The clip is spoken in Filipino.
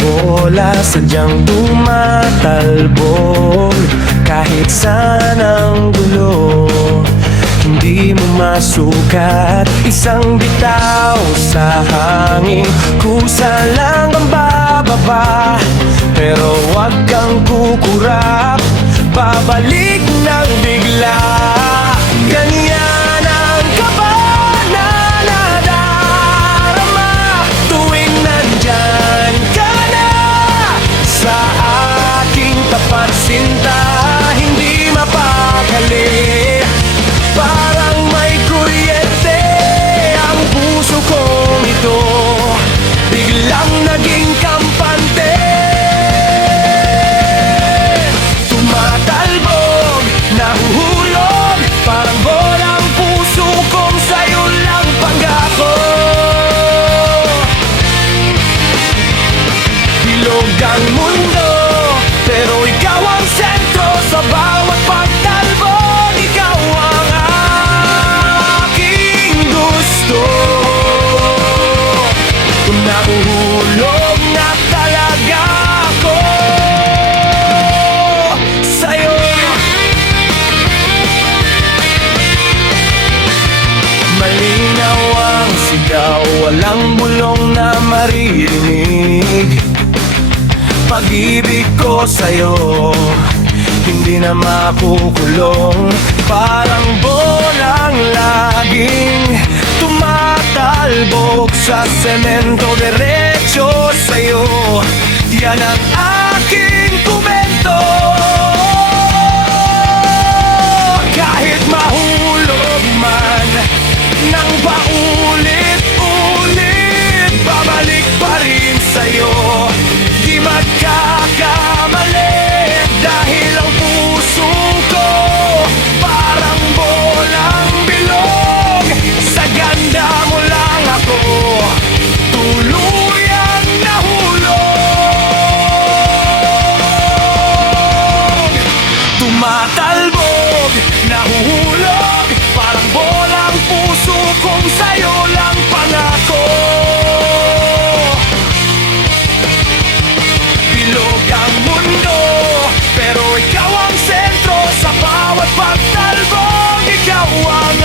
bola sadyang tumatalbog. Kahit saan ang gulo, hindi mo masukat. Isang bitaw sa hangin, kusa lang ang bababa. Pero wag kang kukurap, babalik ng bigla. Ganyan ang kaba na nadarama tuwing nandyan ka na sa aking tapat. Sinta, hindi mapakali, parang may kuryente ang puso kong ito. Biglang naging kampante, tumatalbog, nahuhulog, parang bolang puso kong sa'yo lang pangako. Bilog ang mundo, pero ikaw ang sentro sa bawat pagtalbog. Ikaw ang aking gusto. Kung nahuhulog na talaga ako sa'yo. Malinaw ang sigaw, walang bulong na maririnig. Pag-ibig ko sa'yo, hindi na makukulong. Parang bolang laging tumatalbog sa semento, diretso sa'yo. Yan ang aking komento. Kahit mahulog man nang paulit-ulit, babalik pa rin sa'yo. Di magkakamali, dahil ang puso ko parang bolang bilog. Sa ganda mo lang ako tuluyang nahulog. Tumatalbog, nahuhulog, parang bolang puso kong sa'yo lang pangako. Bilog ang mundo, pero ikaw ang sentro sa bawat pagtalbog. Ikaw ang